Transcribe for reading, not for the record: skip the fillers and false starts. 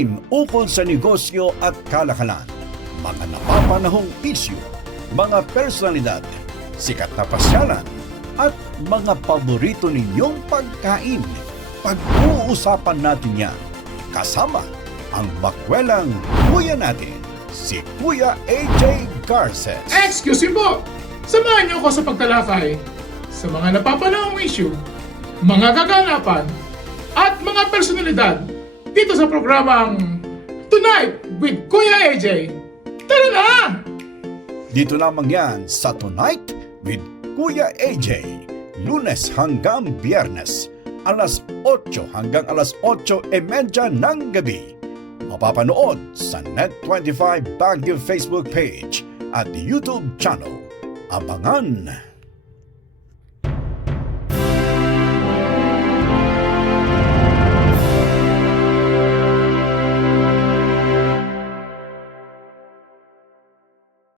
Pagkain ukol sa negosyo at kalakalan, mga napapanahong isyu, mga personalidad, sikat na pasyalan, at mga paborito ninyong pagkain. Pag-uusapan natin yan kasama ang bakwelang kuya natin, si Kuya AJ Garces. Excuse me po! Samahan niyo ako sa pagtalakay sa mga napapanahong issue, mga kaganapan, at mga personalidad dito sa programang Tonight with Kuya AJ. Tara na! Dito lamang yan sa Tonight with Kuya AJ. Lunes hanggang Biyernes, alas 8 hanggang alas 8:30 ng gabi. Mapapanood sa Net25 Baguio Facebook page at YouTube channel. Abangan!